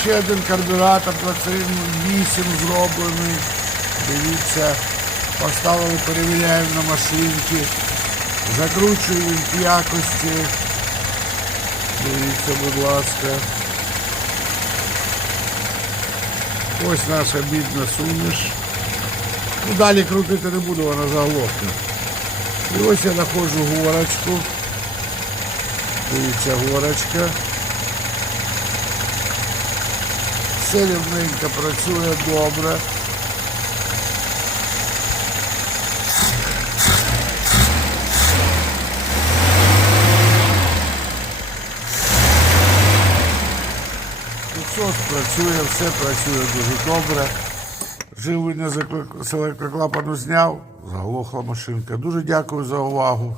ще один карбюратор 2108 зроблений. Дивіться, поставили, перевіряємо на машинки. Закручуємо в якості. Дивіться, будь ласка. Ось наша бідна суміш. Ну, далі крутити не буду, вона заглохне. І ось я знаходжу горочку. Дивіться, горочка. Все рівненько працює добре. Підсос працює, все працює дуже добре. Живлення з електроклапану зняв, заглохла машинка. Дуже дякую за увагу.